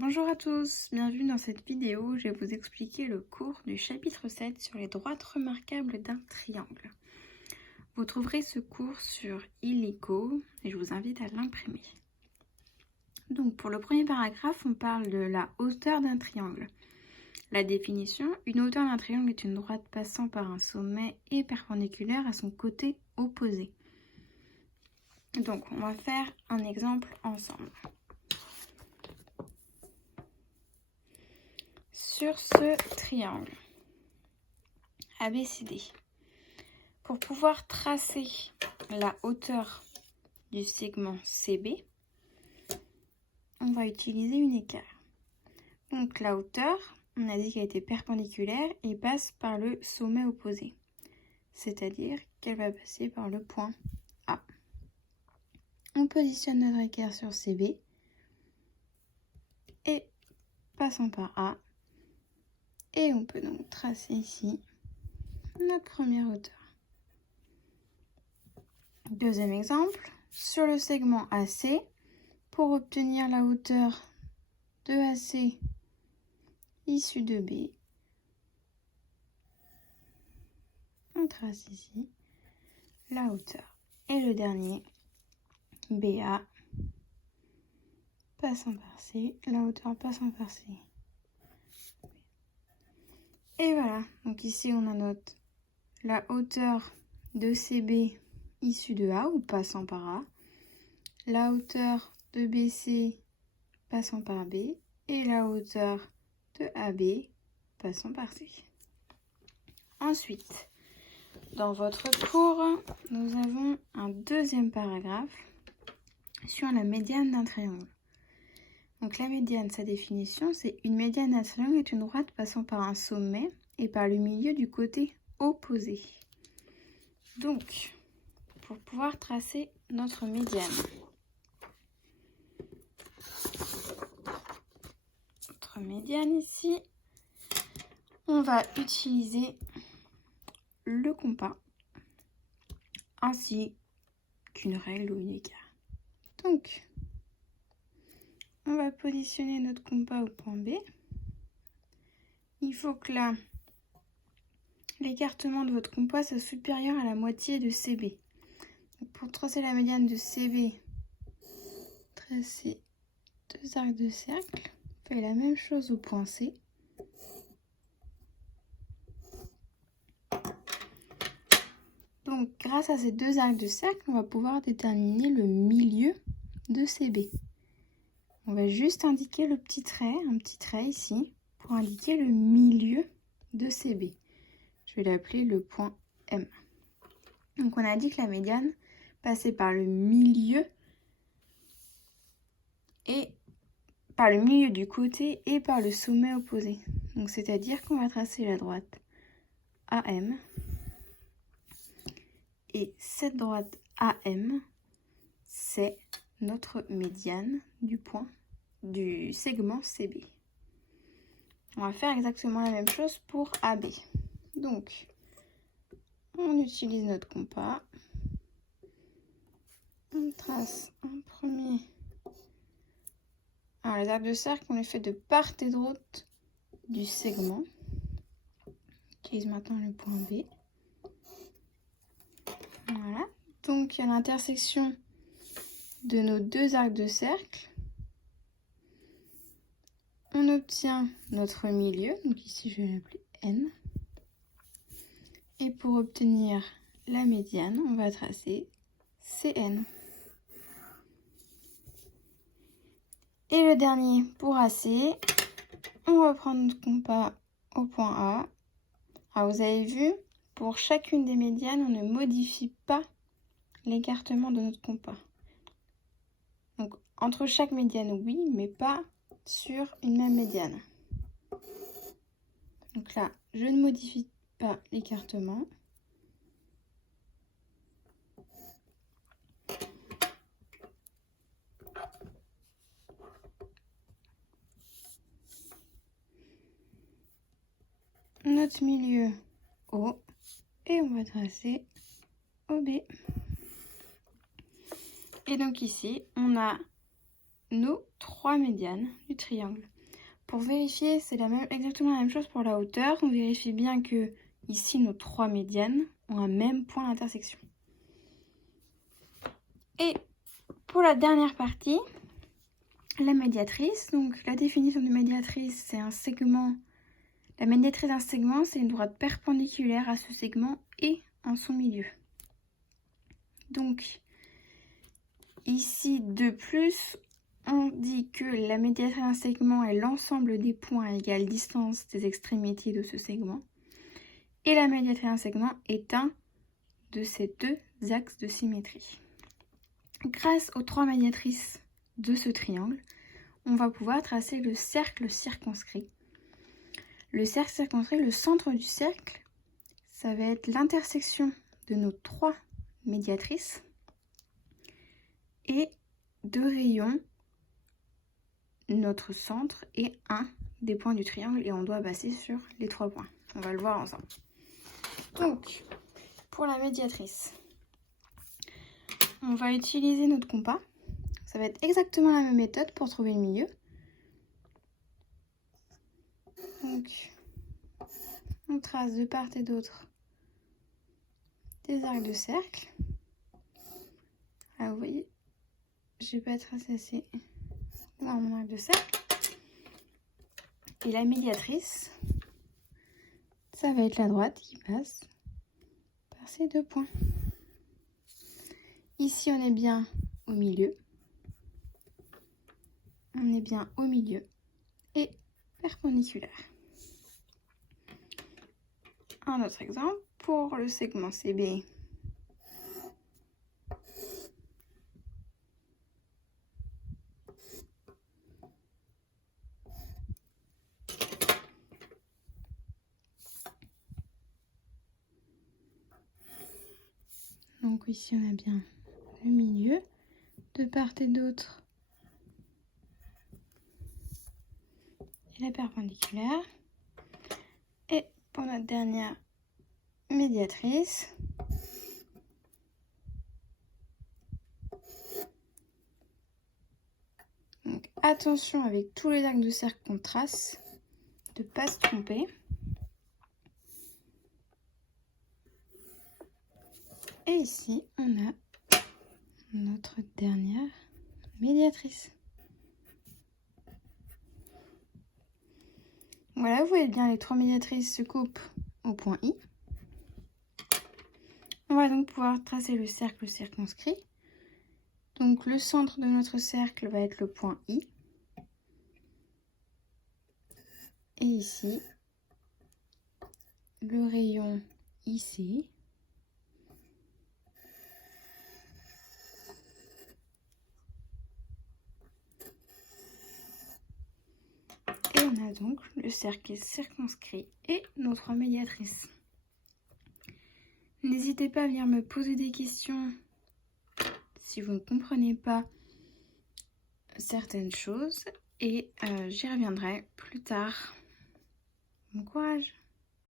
Bonjour à tous, bienvenue dans cette vidéo. Je vais vous expliquer le cours du chapitre 7 sur les droites remarquables d'un triangle. Vous trouverez ce cours sur Illico et je vous invite à l'imprimer. Donc pour le premier paragraphe, on parle de la hauteur d'un triangle. La définition, une hauteur d'un triangle est une droite passant par un sommet et perpendiculaire à son côté opposé. Donc on va faire un exemple ensemble. Sur ce triangle ABCD, pour pouvoir tracer la hauteur du segment CB, on va utiliser une équerre. Donc la hauteur, on a dit qu'elle était perpendiculaire et passe par le sommet opposé, c'est-à-dire qu'elle va passer par le point A. On positionne notre équerre sur CB et passant par A, et on peut donc tracer ici notre première hauteur. Deuxième exemple, sur le segment AC, pour obtenir la hauteur de AC issue de B, on trace ici la hauteur. Et le dernier, BA, passant par C, la hauteur passant par C. Et voilà, donc ici on a la hauteur de CB issue de A ou passant par A, la hauteur de BC passant par B et la hauteur de AB passant par C. Ensuite, dans votre cours, nous avons un deuxième paragraphe sur la médiane d'un triangle. Donc la médiane, sa définition, c'est une médiane d'un triangle est une droite passant par un sommet et par le milieu du côté opposé. Donc, pour pouvoir tracer notre médiane, ici, on va utiliser le compas ainsi qu'une règle ou une équerre. Donc, on va positionner notre compas au point B. Il faut que là, l'écartement de votre compas soit supérieur à la moitié de CB. Donc, pour tracer la médiane de CB, tracez deux arcs de cercle. On fait la même chose au point C. Donc, grâce à ces deux arcs de cercle, on va pouvoir déterminer le milieu de CB. On va juste indiquer un petit trait ici, pour indiquer le milieu de CB. Je vais l'appeler le point M. Donc, on a dit que la médiane passait par le milieu et par le milieu du côté et par le sommet opposé. Donc, c'est-à-dire qu'on va tracer la droite AM. Et cette droite AM, c'est notre médiane du segment CB. On va faire exactement la même chose pour AB. Donc, on utilise notre compas. On trace un premier. Alors, les arcs de cercle, on les fait de part et d'autre du segment. On utilise maintenant le point B. Voilà. Donc, à l'intersection de nos deux arcs de cercle, on obtient notre milieu. Donc ici, je vais l'appeler N. Et pour obtenir la médiane, on va tracer CN. Et le dernier pour AC, on reprend notre compas au point A. Alors vous avez vu, pour chacune des médianes, on ne modifie pas l'écartement de notre compas. Donc entre chaque médiane, oui, mais pas sur une même médiane. Donc là, je ne modifie pas l'écartement. Notre milieu O et on va tracer OB. Et donc ici, on a nos 3 médianes du triangle. Pour vérifier, c'est exactement la même chose pour la hauteur. On vérifie bien que ici, nos 3 médianes ont un même point d'intersection. Et pour la dernière partie, la médiatrice. Donc la définition de médiatrice, c'est un segment. La médiatrice d'un segment, c'est une droite perpendiculaire à ce segment et en son milieu. Donc ici, de plus, on dit que la médiatrice d'un segment est l'ensemble des points à égale distance des extrémités de ce segment. Et la médiatrice d'un segment est un de ces deux axes de symétrie. Grâce aux 3 médiatrices de ce triangle, on va pouvoir tracer le cercle circonscrit. Le cercle circonscrit, le centre du cercle, ça va être l'intersection de nos 3 médiatrices et 2 rayons, notre centre et un des points du triangle, et on doit passer sur les 3 points. On va le voir ensemble. Donc, pour la médiatrice, on va utiliser notre compas. Ça va être exactement la même méthode pour trouver le milieu. Donc, on trace de part et d'autre des arcs de cercle. Ah, vous voyez, je n'ai pas tracé assez mon arc de cercle. Et la médiatrice, ça va être la droite qui passe par ces 2 points. Ici, on est bien au milieu. On est bien au milieu et perpendiculaire. Un autre exemple pour le segment CB. Donc ici on a bien le milieu, de part et d'autre et la perpendiculaire. Et pour notre dernière médiatrice, donc attention avec tous les arcs de cercle qu'on trace, de ne pas se tromper. Et ici, on a notre dernière médiatrice. Voilà, vous voyez bien, les 3 médiatrices se coupent au point I. On va donc pouvoir tracer le cercle circonscrit. Donc le centre de notre cercle va être le point I. Et ici, le rayon IC. Et on a donc le cercle circonscrit et nos 3 médiatrices. N'hésitez pas à venir me poser des questions si vous ne comprenez pas certaines choses et j'y reviendrai plus tard. Bon courage!